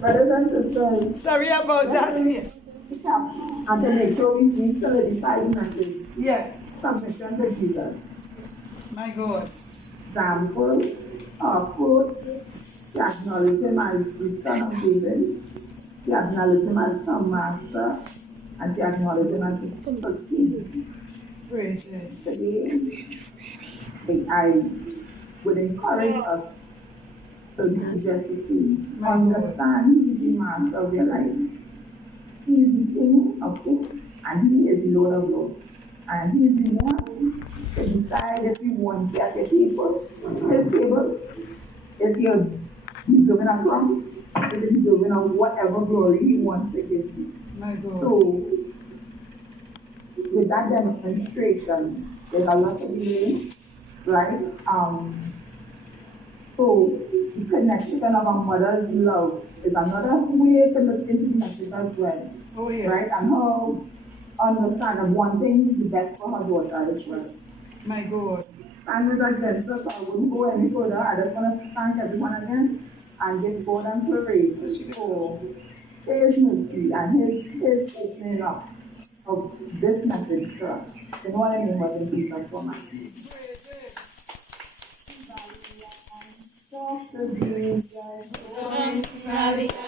Brothers and sisters. Sorry about that. And to make sure we solidify the message. Yes. Submission to Jesus. My God. Example, fruit, to acknowledge him as the Son of David, to acknowledge him as some master, and to acknowledge him as the succeed. Praise Jesus. Today, I would encourage us to be just to see, understand he's the master of your life. He is the King of kings, and he is the Lord of lords. And he is the one to decide if you want to get your table, his table, if you're deserving of wrong, if you're deserving of whatever glory he wants to give you. My God. So, with that demonstration, there's a lot to be made, right? So, the connection of our mother's love is another way to look into the message as well. Oh, yes. Right? And her understand of wanting the best for her daughter as well. My God. And with that, so I wouldn't go any further. I just want to thank everyone again and give God and praise for his ministry and his opening up of this message to us. In one name of Jesus so much. Talk to Jesus. Talk to Jesus.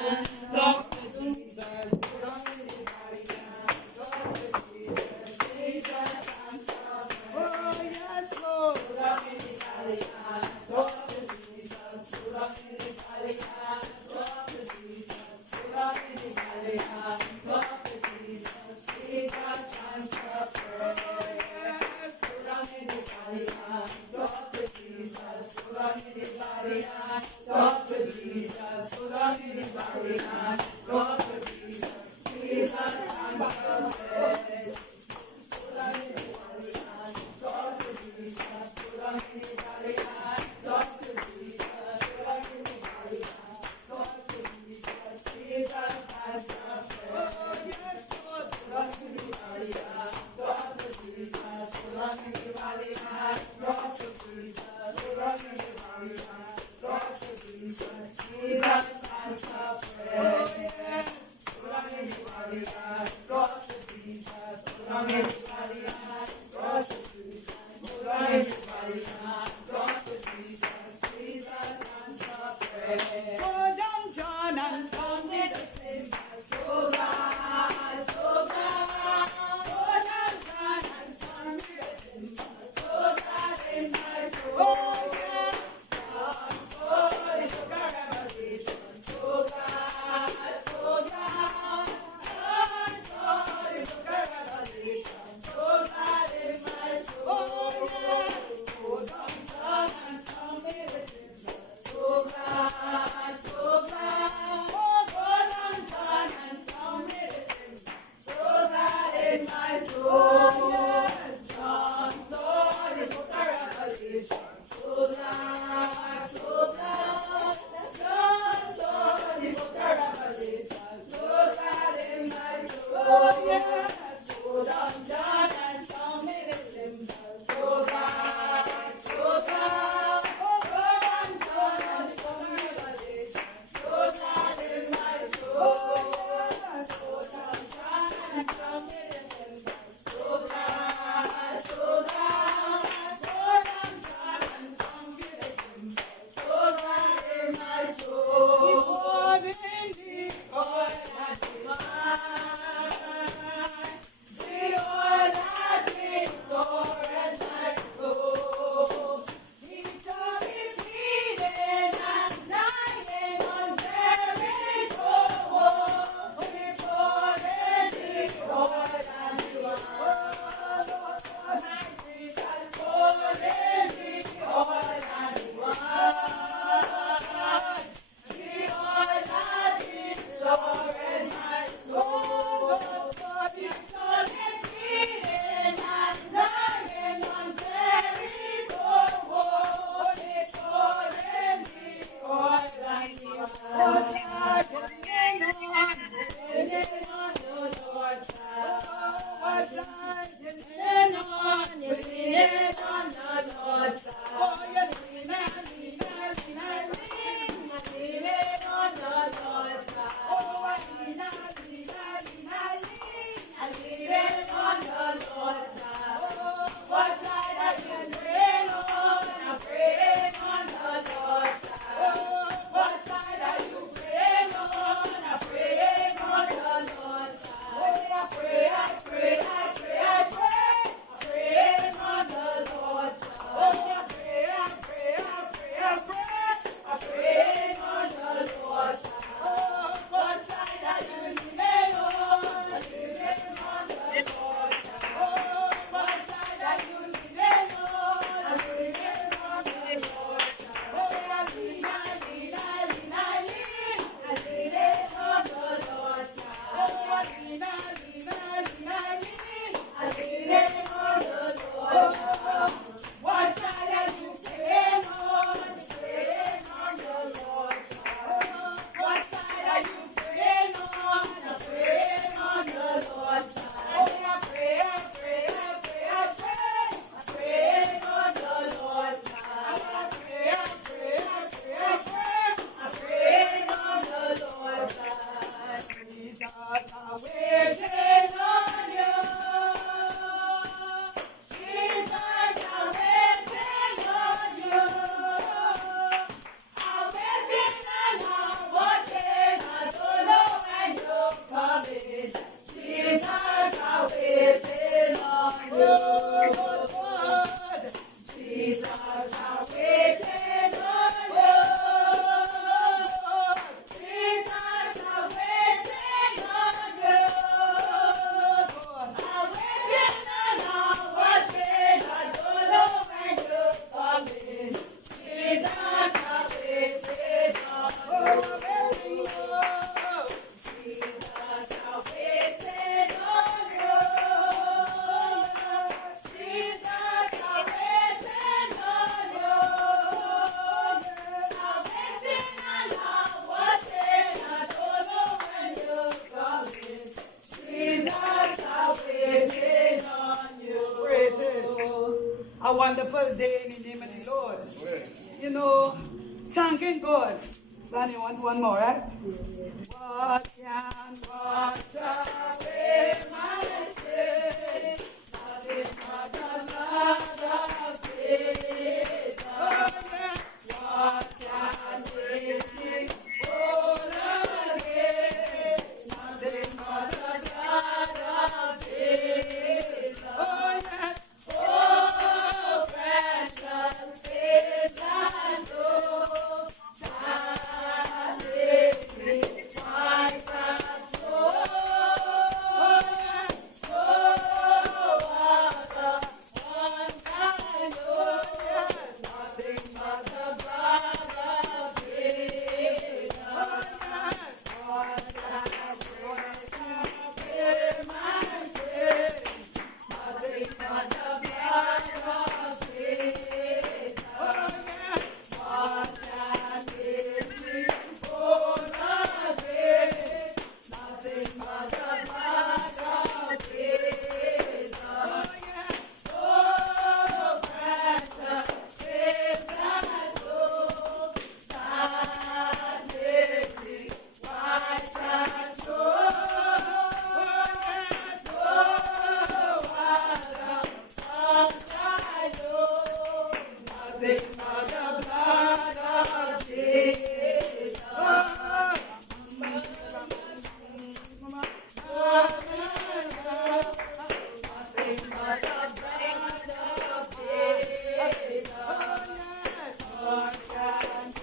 A wonderful day in the name of the Lord. You know, thanking God Danny, want one more, right? What can wash away my sin? Nothing but the blood of Jesus. Oh, yeah. What can make me whole again? Nothing but the blood of Jesus. Oh, yeah. Oh, precious is thy blood. That makes me white as snow. Oh, yeah. Oh, what a wonder, yeah. Nothing but the blood of Jesus. Oh, yeah. What can wash away my sin? Nothing but the blood of Jesus. Oh, yeah. What can make me whole again? Nothing but the blood of Jesus. Oh, yeah. Oh, precious is thy blood that makes me white as snow. Oh, yes. Oh, what a wonder I know. Nothing but the blood of Jesus. Oh, nothing but the blood of Jesus. Oh, yes. What can make me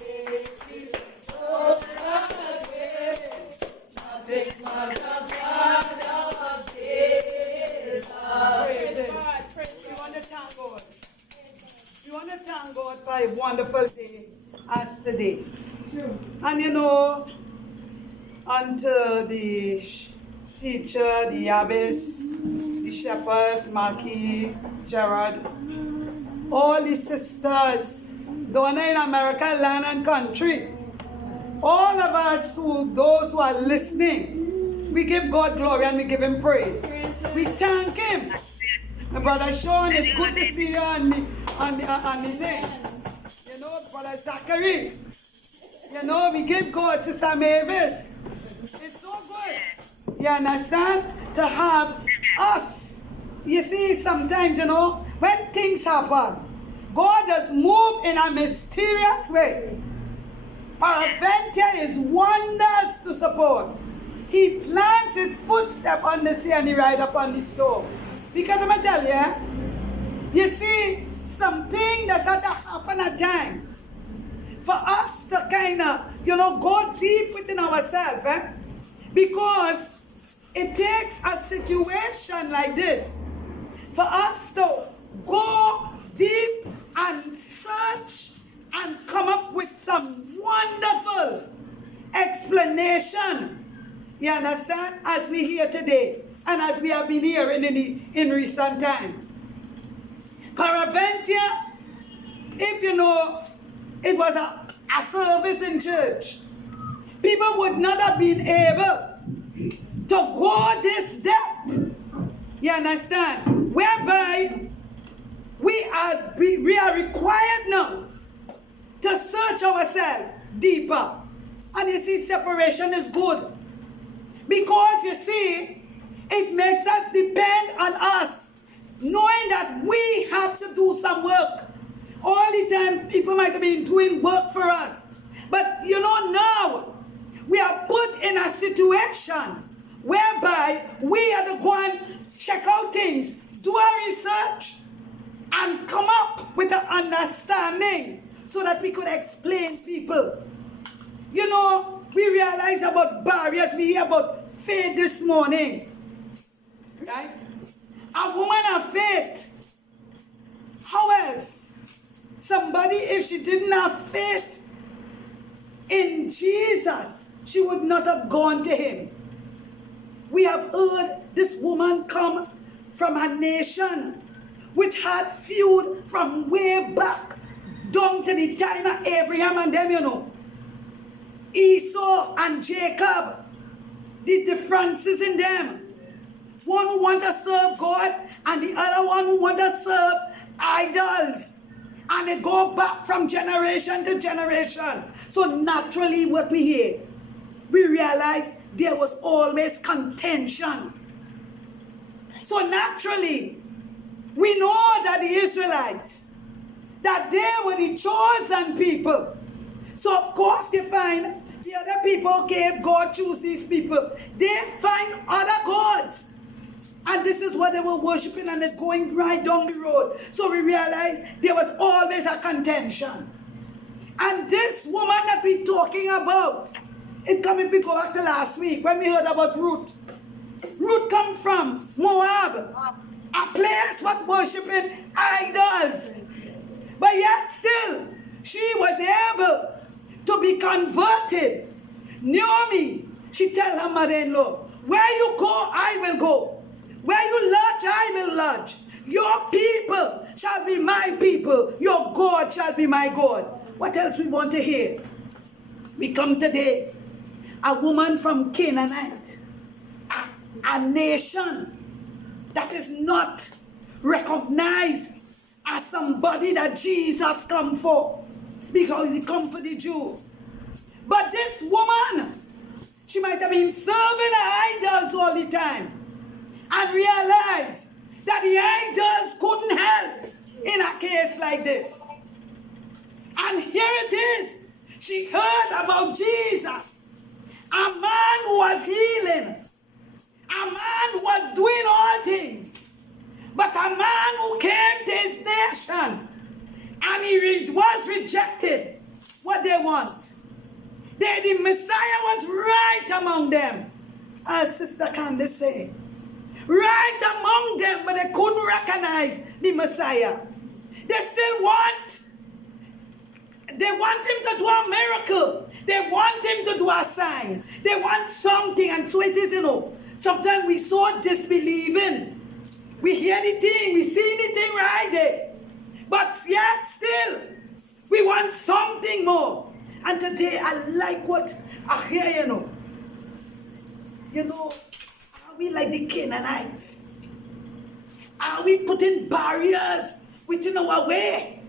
whole again? Nothing but the blood of Jesus. Praise God. Praise God. We want to thank God. We want to thank God for a wonderful day as today. And you know, unto the teacher, the abbess, the shepherds, Marquis, Gerard, all the sisters, Donna in America, land and country, all of us those who are listening, we give God glory and we give Him praise. We thank Him. My brother Sean, it's good to see you on the thing. You know, brother Zachary. You know, we give God to Sister Mavis. It's so good. You understand? To have us. You see, sometimes, you know, when things happen, God does move in a mysterious way. Paraventia is wonders to support. He plants his footstep on the sea and he rides up on the storm. Because I'm going to tell you, you see, something that's had to happen at times for us to kind of, you know, go deep within ourselves, because it takes a situation like this for us to go deep and search and come up with some wonderful explanation. You understand? As we hear today and as we have been hearing in recent times. Paraventia, if you know, it was a service in church. People would not have been able to go this depth. You understand? Whereby we are required now to search ourselves deeper. And you see, separation is good. Because you see, it makes us depend on us, knowing that we have to do some work. All the time, people might have been doing work for us. But you know, now, we are put in a situation whereby we are to go and check out things, do our research, and come up with an understanding so that we could explain people. You know, we realize about barriers. We hear about faith this morning. Right? A woman of faith. How else? Somebody, if she didn't have faith in Jesus, she would not have gone to him. We have heard this woman come from a nation which had feud from way back down to the time of Abraham and them, you know. Esau and Jacob, the differences in them. One who wants to serve God and the other one who wants to serve idols. And it go back from generation to generation. So naturally what we hear, we realize there was always contention. So naturally, we know that the Israelites, that they were the chosen people. So of course they find the other people, okay, if God choose these people, they find other gods. And this is what they were worshiping, and it's going right down the road. So we realize there was always a contention. And this woman that we're talking about, it come if we go back to last week when we heard about Ruth. Ruth come from Moab, a place was worshiping idols. But yet still, she was able to be converted. Naomi, she tell her mother-in-law, where you go, I will go. Where you lodge, I will lodge. Your people shall be my people. Your God shall be my God. What else we want to hear? We come today, a woman from Canaanite, a nation that is not recognized as somebody that Jesus come for, because he come for the Jews. But this woman, she might have been serving her idols all the time and realized that the idols couldn't help in a case like this. And here it is. She heard about Jesus, a man who was healing, a man who was doing all things, but a man who came to his nation and he was rejected. What they want? The Messiah was right among them. As Sister Candace say, right among them, but they couldn't recognize the Messiah. They still want him to do a miracle. They want him to do a sign. They want something, and so it is, sometimes we so disbelieving. We hear the thing, we see the thing right there. But yet still, we want something more. And today, I like what I hear, are we like the Canaanites? Are we putting barriers within our way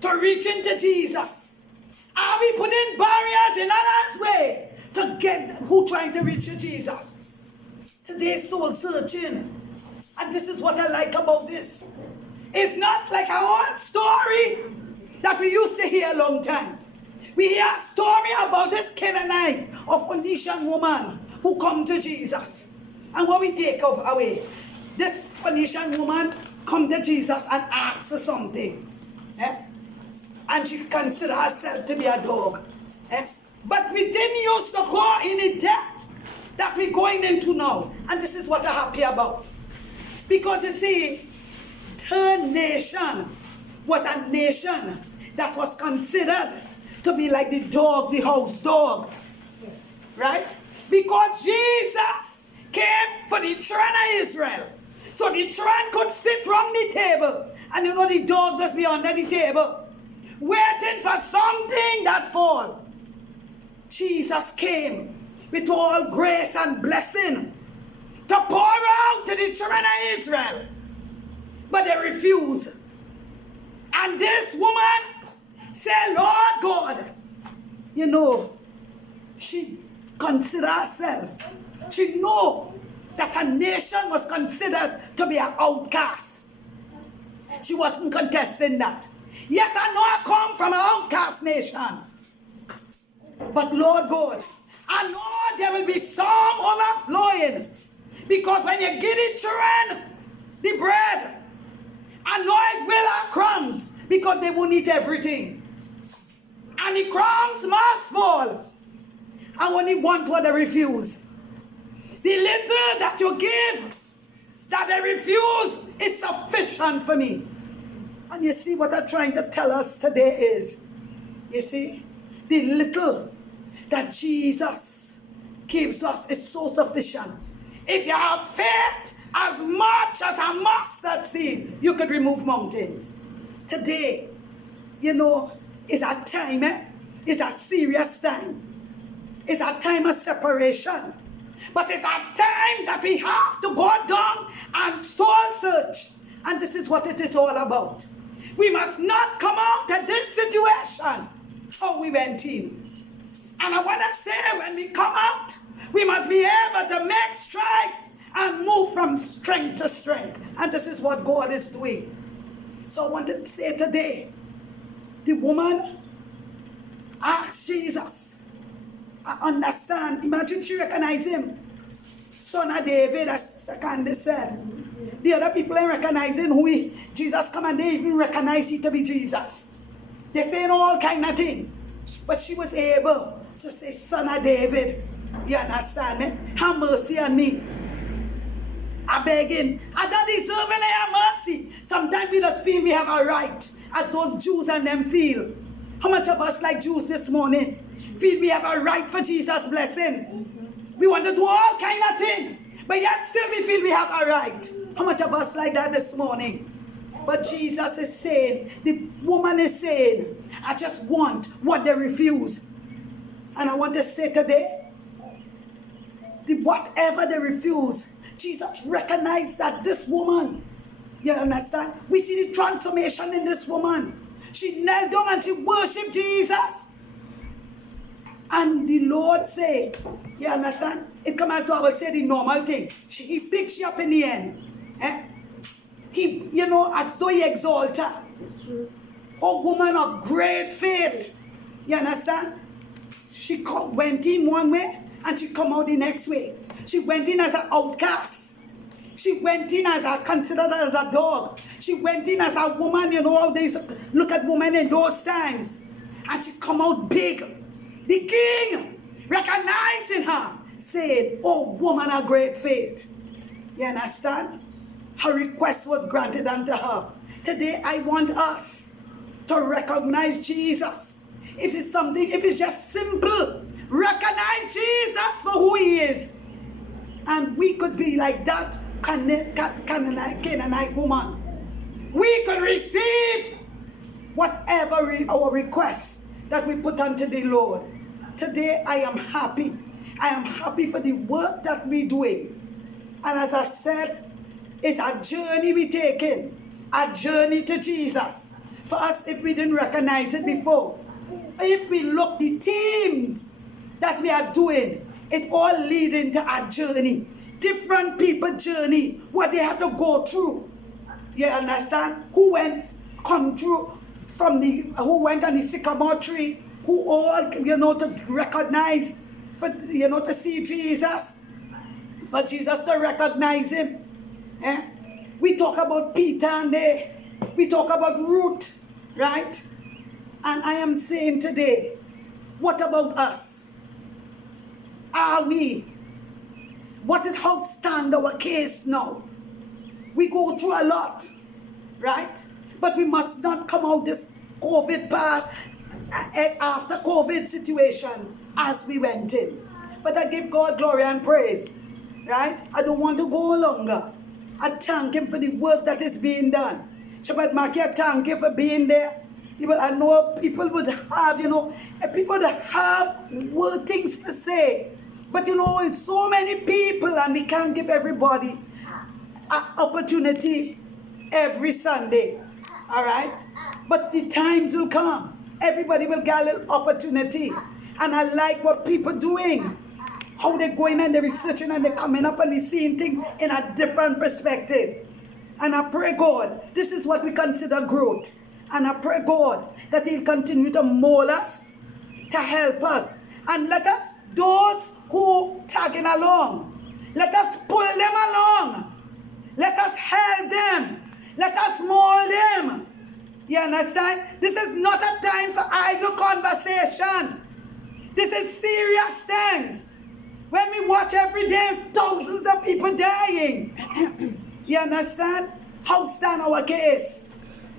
to reach into Jesus? Are we putting barriers in others' way to get who trying to reach to Jesus? Today, soul searching. And this is what I like about this. It's not like our old story that we used to hear a long time. We hear a story about this Canaanite or Phoenician woman who come to Jesus. And what we take away, this Phoenician woman come to Jesus and ask for something. And she consider herself to be a dog. But we didn't used to go in the depth that we're going into now. And this is what I'm happy about. Because you see, her nation was a nation that was considered to be like the dog, the house dog. Right? Because Jesus came for the children of Israel. So the children could sit round the table. And the dog just be under the table, waiting for something that fall. Jesus came with all grace and blessing to pour out to the children of Israel. But they refuse. And this woman said, Lord God, she considered herself. She know that her nation was considered to be an outcast. She wasn't contesting that. Yes, I know I come from an outcast nation. But Lord God, I know there will be some overflowing. Because when you give the children the bread, I know it will have crumbs, because they won't eat everything. And the crumbs must fall. And when they want what they refuse. The little that you give, that they refuse, is sufficient for me. And you see what I'm trying to tell us today is, you see, the little that Jesus gives us is so sufficient. If you have faith as much as a mustard seed, you could remove mountains. Today, is a time, it's a serious time. It's a time of separation. But it's a time that we have to go down and soul search. And this is what it is all about. We must not come out of this situation how we went in. And I want to say, when we come out, we must be able to make strides and move from strength to strength. And this is what God is doing. So I want to say today, the woman asked Jesus. I understand. Imagine she recognized him. Son of David, as Candy said. The other people ain't recognizing who Jesus come, and they even recognize it to be Jesus. They saying all kind of things. But she was able to say, Son of David. You understand me? Have mercy on me. I begging. I don't deserve any mercy. Sometimes we just feel we have a right, as those Jews and them feel. How much of us like Jews this morning feel we have a right for Jesus' blessing? We want to do all kind of things, but yet still we feel we have a right. How much of us like that this morning? But Jesus is saying, the woman is saying, I just want what they refuse. And I want to say today, whatever they refuse, Jesus recognized that this woman, you understand? We see the transformation in this woman. She knelt down and she worshipped Jesus. And the Lord said, you understand? It comes as though I will say the normal thing. He picks you up in the end. He, as though he exalted her. Oh, woman of great faith. You understand? She went in one way and she come out the next way. She went in as an outcast. She went in as considered as a dog. She went in as a woman, how they look at women in those times. And she come out big. The king, recognizing her, said, oh, woman of great faith. You understand? Her request was granted unto her. Today, I want us to recognize Jesus. If it's just simple, recognize Jesus for who he is. And we could be like that Canaanite woman. We could receive whatever our request that we put unto the Lord. Today, I am happy. I am happy for the work that we're doing. And as I said, it's a journey we're taking. A journey to Jesus. For us, if we didn't recognize it before, if we look the themes that we are doing, it all leads into a journey. Different people journey, what they have to go through. You understand? Who went on the sycamore tree, who all, to recognize, for, to see Jesus, for Jesus to recognize him. We talk about Peter and we talk about Ruth, right? And I am saying today, what about us? Are we? How stand our case now? We go through a lot, right? But we must not come out this COVID part after COVID situation as we went in. But I give God glory and praise, right? I don't want to go longer. I thank him for the work that is being done. Shabbat Maki, I thank you for being there. I know people would have, people that have things to say. But it's so many people and we can't give everybody an opportunity every Sunday. All right? But the times will come. Everybody will get a little opportunity. And I like what people doing. How they're going and they're researching and they're coming up and they're seeing things in a different perspective. And I pray God, this is what we consider growth. And I pray God that he'll continue to mold us, to help us. And let us, those who tagging along, let us pull them along. Let us help them. Let us mold them. You understand? This is not a time for idle conversation. This is serious things. When we watch every day, thousands of people dying. You understand? How stand our case?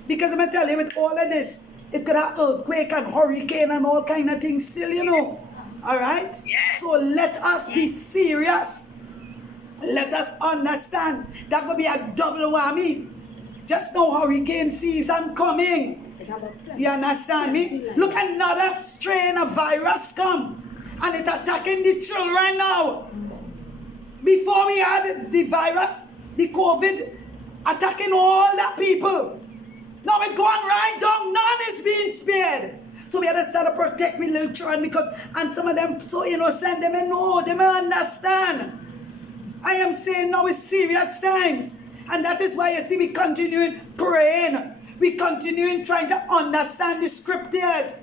Because I'm going to tell you, with all of this, it could have earthquake and hurricane and all kind of things still, All right? Yes. So let us be serious. Let us understand that will be a double whammy. Just know hurricane season coming. You understand me? Look, another strain of virus come. And it's attacking the children now. Before we had the virus, the COVID, attacking all the people. Now it going right down, none is being spared. So we have to start to protect we little children because, and some of them so innocent, they may know, they may understand. I am saying now it's serious times. And that is why you see we continuing praying. We continuing trying to understand the scriptures.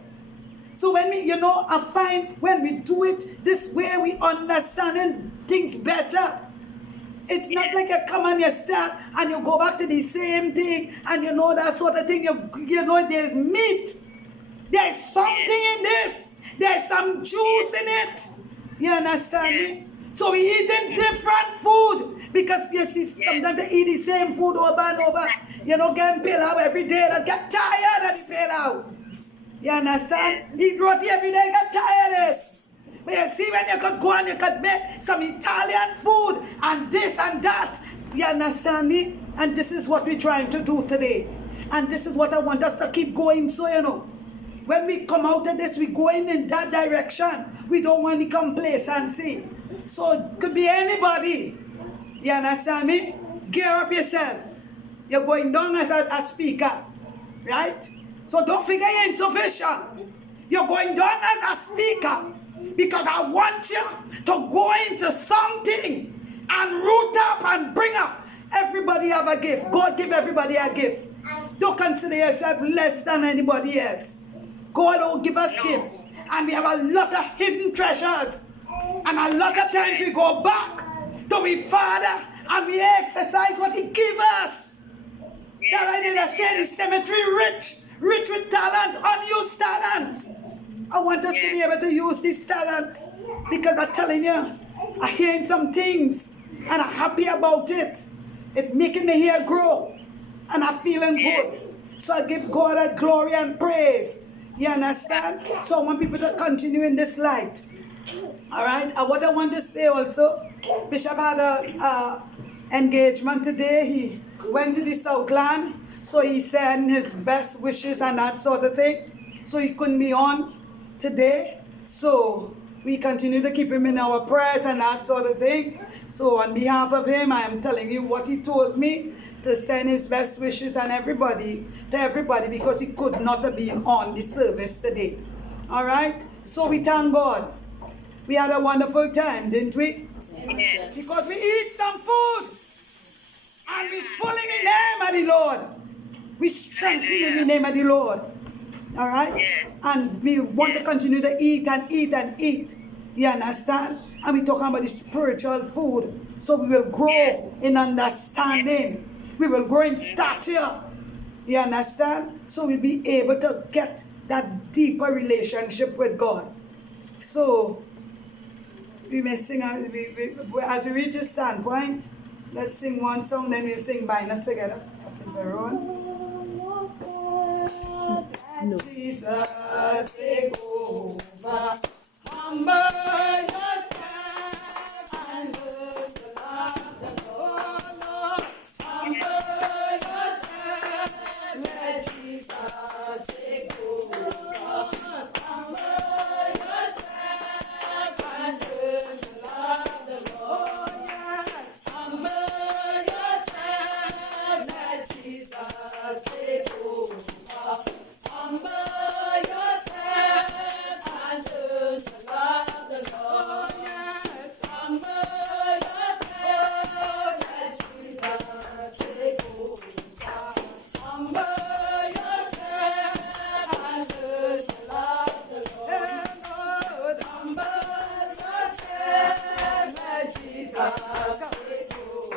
So when we, I find when we do it this way, we understanding things better. It's not like you come and you start and you go back to the same thing and that sort of thing. There's meat. There's something in this. There's some juice in it. You understand me? So we eating different food because you see sometimes they eat the same food over and over. Getting pale out every day. Let's get tired of the pale out. You understand? Eat roti every day, get tired of it. But you see when you could go and you could make some Italian food and this and that. You understand me? And this is what we're trying to do today. And this is what I want us to keep going. So, when we come out of this, we're going in that direction. We don't want the complacency. So it could be anybody. You understand me? Gear up yourself. You're going down as a speaker. Right? So don't figure you're insufficient. You're going down as a speaker. Because I want you to go into something and root up and bring up. Everybody have a gift. God give everybody a gift. Don't consider yourself less than anybody else. God will give us gifts. And we have a lot of hidden treasures. And a lot of times we go back to our Father and we exercise what He give us. That I did say the cemetery rich with talent, unused talents. I want us to be able to use this talent because I'm telling you, I'm hearing some things and I'm happy about it. It's making me hair grow and I'm feeling good. So I give God a glory and praise. You understand? So I want people to continue in this light. All right? And what I want to say also, Bishop had a engagement today. He went to the Southland. So he sent his best wishes and that sort of thing. So he couldn't be on today. So we continue to keep him in our prayers and that sort of thing. So on behalf of him, I am telling you what he told me, to send his best wishes and to everybody because he could not have been on the service today. All right? So we thank God. We had a wonderful time, didn't we? Yes. Because we eat some food and we full in the name of the Lord. We strengthen in the name of the Lord. All right? Yes. And we want to continue to eat and eat and eat. You understand? And we're talking about the spiritual food. So we will grow in understanding. We will grow in stature. You understand? So we'll be able to get that deeper relationship with God. So we may sing as we reach this standpoint. Let's sing one song, then we'll sing Binus together. Is that right? No. Jesus, take over. Humble yourself and learn to love the Lord. Humble yourself, let Jesus take over. Humble yourself and learn to love the Lord. Humble yourself, let Jesus take over. Humble yourself and learn to love the Lord. Yes, humble yourself, let Jesus take over. Humble yourself and learn to love the Lord. Humble yourself, let Jesus take over.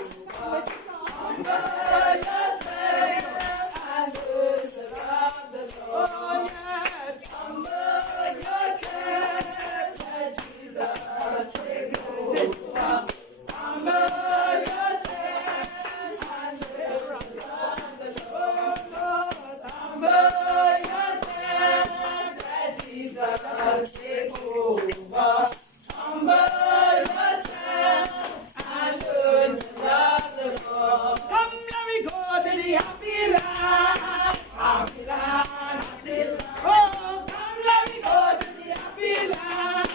Humble yourself and learn to love the Lord. Yes, humble yourself, let Jesus take over. Humble yourself and learn to love the Lord. Humble yourself, let Jesus take over. Humble yourself and learn to love the Lord. Come, let me go to the happy land. Happy land, happy land. Oh, come, let me go to the happy land.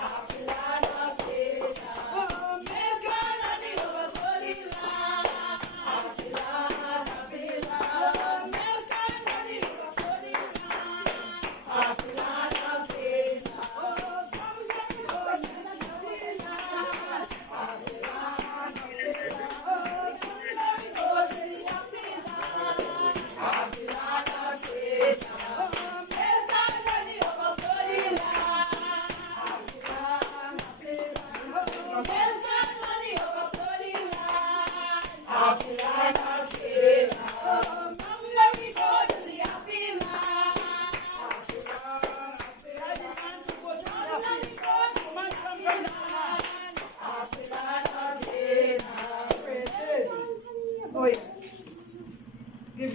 Happy land, happy land. Oh, make God and the overflow the land. Happy land, happy land. Oh, make God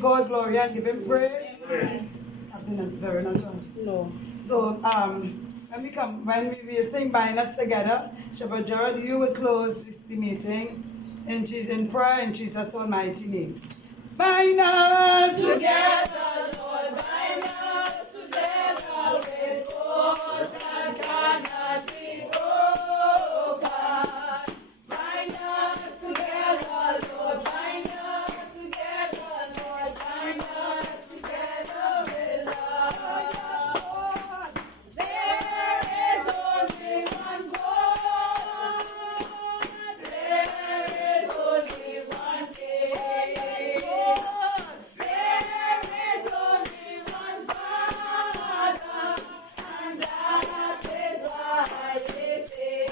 God glory and give him praise. I've been very not long. No. So when we will sing bind us together, Shepherd Gerald, you will close the meeting in prayer in Jesus' almighty name. Bind us together, Lord, bind us together with cords that cannot be broken. Bind us together, Lord, bind us together, Lord, bind us together with love. There is only one God. There is only one King. There is only one Father, and that is why we sing.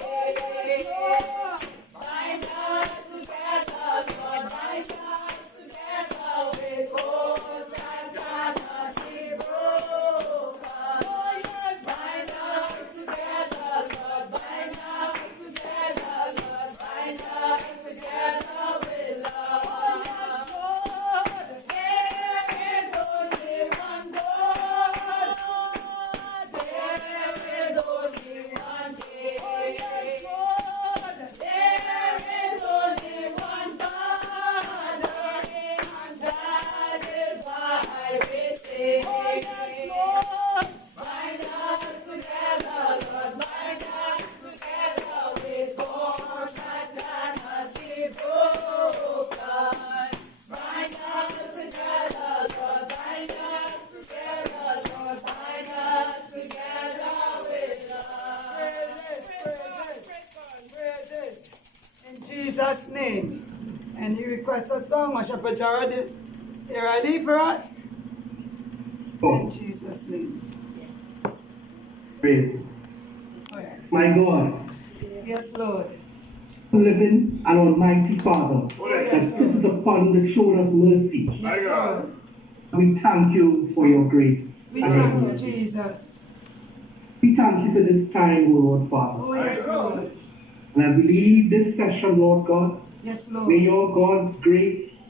Bind us together, Lord, bind us together with cords that cannot be broken. Bind us together, Lord, bind us together, Lord, bind us together with love. There is only one God. There is only one King. There is only one Father, and that is why we sing. Bind us together, Lord, bind us together with cords that cannot be broken. Bind us together, Lord, bind us together, Lord, bind us together with love. In Jesus' name. And he requests a song, Shepherd Gerald, you ready for us? In Jesus' name. Pray. Oh, yes. My God, Yes, Lord. living and almighty Father, that Yes, sitteth upon the throne of mercy, Yes, Lord. we thank you for your grace We and your thank you, mercy. Jesus. We thank you for this time, O Lord Father. Oh, yes, Lord. And as we leave this session, Lord God, Yes, may Lord. your God's grace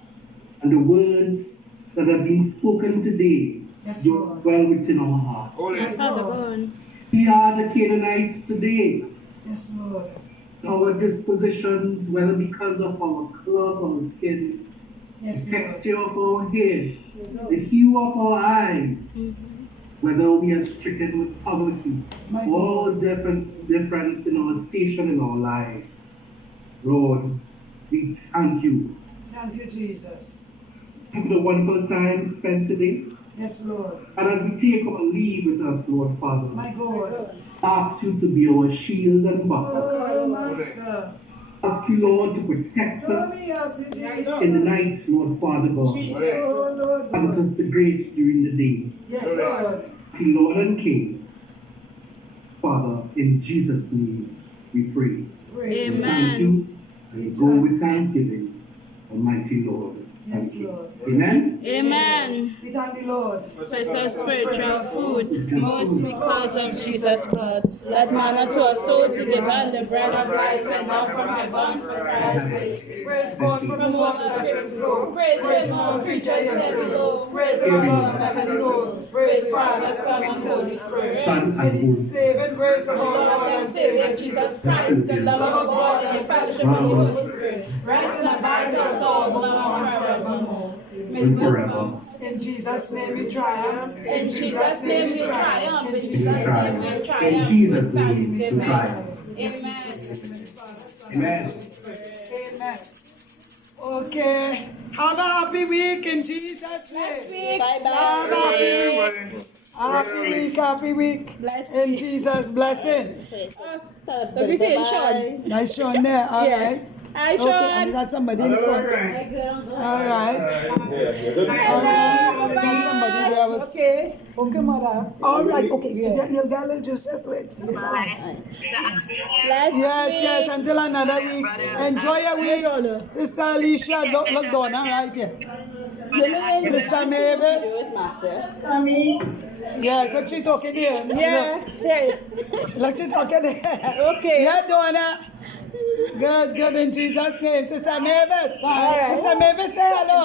and the words that have been spoken today Yes, do Lord. well within our hearts. Yes, Lord. We are the Canaanites today. Yes, Lord. Our dispositions, whether because of our color of our skin, Yes, the Lord. texture of our hair, the hue of our eyes, whether we are stricken with poverty, My all God. difference in our station in our lives. Lord, we thank you Thank you, Jesus. for the wonderful time spent today. Yes, Lord. And as we take our leave with us, Lord Father, My God. ask you to be our shield and buckler. Oh, Master. Ask you, Lord, to protect Draw us me out to Jesus. in the night, Lord Father God. Oh, Lord. And give us the grace during the day. Yes, Lord. To Lord and King, Father, in Jesus' name we pray. Praise We you. thank you and go with thanksgiving, Almighty Lord. Yes, Thank you. Lord. Amen. Amen. We thank the Lord. Precious spiritual food, most because of Jesus' blood. Let manna to our souls be given, the bread of life sent down from heaven for Christ's sake. Praise God for From all the our blessed flow. praise Him, all creatures here below. Praise the Lord, heavenly hosts. Praise Father, Father, Son, and Holy Spirit. Son May and the Holy saving grace of our Lord Lord and and Savior Savior Jesus Christ, the love of God and the fellowship of the Holy Spirit, rest and abide with us all now and forevermore. and forever. In Jesus' name we triumph. In Jesus' name we triumph. In In Jesus' name we In triumph Jesus' with name we thanksgiving. triumph. Amen. Amen. Amen. Okay. Have a happy week in Jesus' name. Have a happy week. Happy week, happy week. In Jesus' blessing. Let me say Sean. Nice Sean there. All right. Hi, Okay, and Sean. we got somebody in the corner. All right. All right. We got somebody there. Okay. Okay, mother. All right. Okay. You'll get a little juice. Just wait. Yes, until another week. Enjoy your week. Sister Alicia, look down, right here. Sister Mavis. Yes, look, she talking here. Yeah. Look, she talking here. Okay. Yeah, Donna. Good, in Jesus' name. Sister Mavis. All right. Sister Mavis, say hello.